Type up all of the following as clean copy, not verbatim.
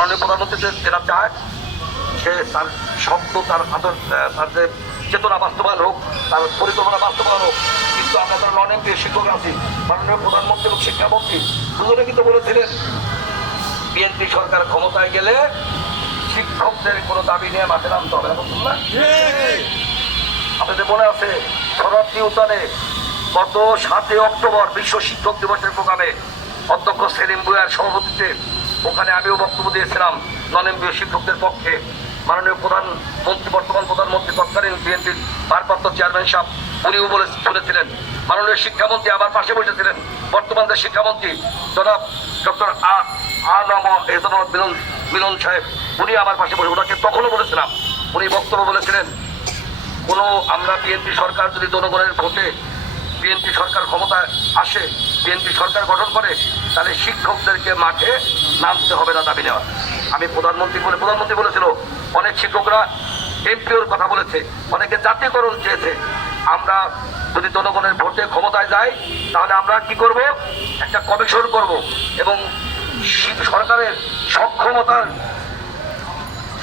মাননীয় প্রধানমন্ত্রী যেটা চায় সে তার শব্দ তার তার যে চেতনা বাস্তবায়ন হোক, তার পরিকল্পনা বাস্তবায়ন হোক। কিন্তু আমরা তার নন এমপি শিক্ষক আছি, মাননীয় প্রধানমন্ত্রী এবং শিক্ষামন্ত্রী দুজনে কিন্তু বলেছিলেন বিএনপি সরকার ক্ষমতায় গেলে শিক্ষকদের কোনো দাবি নিয়ে মাঠে নামতে হবে না। আপনাদের মনে আছে শরৎচন্দ্র উদ্যানে গত 7 অক্টোবর বিশ্ব শিক্ষক দিবসের প্রোগ্রামে অধ্যক্ষ সেলিম ভূঁইয়ার সভাপতিত্বে ওখানে আমিও বক্তব্য দিয়েছিলাম নন এমপিও শিক্ষকদের পক্ষে। মাননীয় প্রধানমন্ত্রী, বর্তমান প্রধানমন্ত্রী, তৎকালীন বিএনপির ভারপ্রাপ্ত চেয়ারম্যান সাহেব উনিও বলেছিলেন। মাননীয় শিক্ষামন্ত্রী আমার পাশে বসেছিলেন, বর্তমান যে শিক্ষামন্ত্রী জনাব ডক্টর মিলন সাহেব, উনি আমার পাশে বসে, ওনাকে তখনও বলেছিলাম, উনি বক্তব্য বলেছিলেন আমরা বিএনপি সরকার যদি জনগণের ভোটে বিএনপি সরকার ক্ষমতায় আসে, বিএনপি সরকার গঠন করে, তাহলে শিক্ষকদেরকে মাঠে নামতে হবে না দাবি নেওয়া। আমি প্রধানমন্ত্রী বলেছিল অনেক শিক্ষকরা এমপিওর কথা বলেছে, অনেকে জাতীয়করণ চেয়েছে। আমরা যদি জনগণের ভোটে ক্ষমতায় যাই তাহলে আমরা কি করব, একটা কমিশন করব এবং সরকারের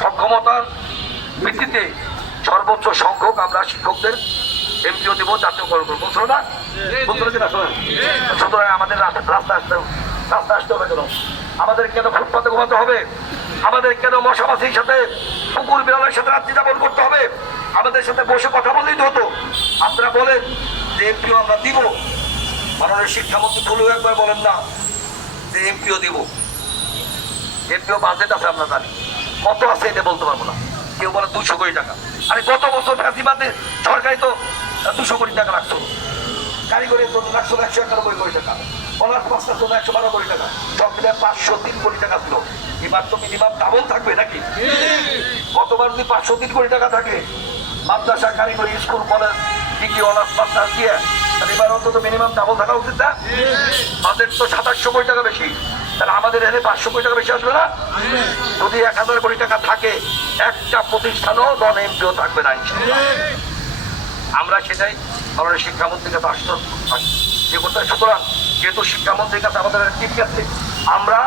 সক্ষমতার ভিত্তিতে সর্বোচ্চ সংখ্যক আমরা শিক্ষকদের এমপিও দেবো, জাতীয়করণ করবো। বলছিল না কিনা শোনেন। সুতরাং আমাদের রাস্তা আসতে হবে কেন? আমাদের কেন ফুটপাতে ঘুমাতে হবে? আমাদের কেন মশা মাছির সাথে কুকুর বিড়ালের সাথে রাত্রি যাপন করতে হবে? আমাদের সাথে বসে কথা বললেই তো হতো। আপনারা বলেন যে এমপিও আমরা দিব, মাননীয় শিক্ষামন্ত্রী ভুলেও একবার বলেন না যে এমপিও দিব। এমপিও বাজেট আছে আমরা জানি, কত আছে এটা বলতে পারবো না। কেউ বলে 200 কোটি টাকা। আরে গত বছর ফ্যাসিবাদে সরকারি তো 200 কোটি টাকা রাখছো, কারিগরি তো রাখছো 191 কোটি টাকা, অনার্স মাস্টার তো 112 কোটি টাকা, সব মিলে 503 কোটি টাকা ছিল। এবার তো মিনিমাম ডাবল থাকবে নাকি? গতবার যদি 503 কোটি টাকা থাকে মাদ্রাসা, কারিগরি, school, college, degree, honours master দিয়ে, তাহলে এবার অন্তত মিনিমাম ডাবল থাকা উচিত না? আমাদের তো 2700 কোটি টাকা বেশি, তাহলে আমাদের এখানে 500 কোটি টাকা বেশি আসবে না? যদি 1000 কোটি টাকা থাকে একটা প্রতিষ্ঠানও নন এমপিও থাকবে না। আমরা সেটাই আমাদের শিক্ষামন্ত্রীর কাছে যে করতে। সুতরাং যেহেতু শিক্ষামন্ত্রীর কাছে আমাদের টিভি আছে, আমরা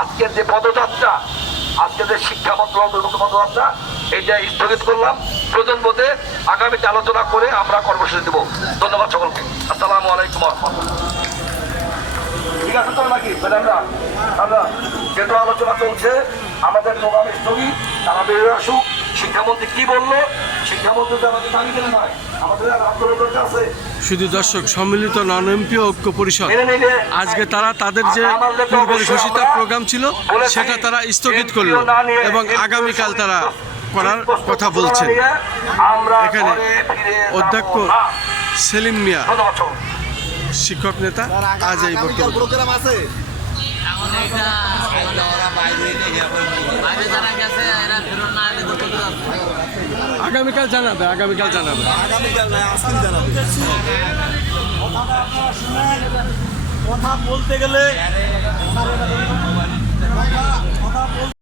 আজকের যে পদযাত্রা, আজকের যে শিক্ষা মন্ত্রণালয় পদযাত্রা, এটা স্থগিত করলাম। প্রয়োজন বোধে আগামীতে আলোচনা করে আমরা কর্মসূচি দেবো। ধন্যবাদ সকলকে। আসসালামু আলাইকুম। ঠিক আছে তো নাকি ম্যাডামরা? আমরা যেহেতু আলোচনা চলছে, আমাদের প্রোগ্রাম স্থগিত, তারা বেরিয়ে আসুক। শিক্ষামন্ত্রী কি বললো, শিক্ষামন্ত্রী তো আমাদের দাবি কেন নয়, আমাদের আন্দোলনের আছে। শুধু দর্শক, সম্মিলিত নন এমপিও ঐক্য পরিষদ আজকে তারা তাদের যে পূর্বের ঘোষিত প্রোগ্রাম ছিল সেটা তারা স্থগিত করলো এবং আগামীকাল তারা করার কথা বলছেন। এখানে অধ্যক্ষ সেলিম মিয়া, শিক্ষক নেতা, আজ এই বক্তব্য। আগামীকাল জানাবে কথা বলতে গেলে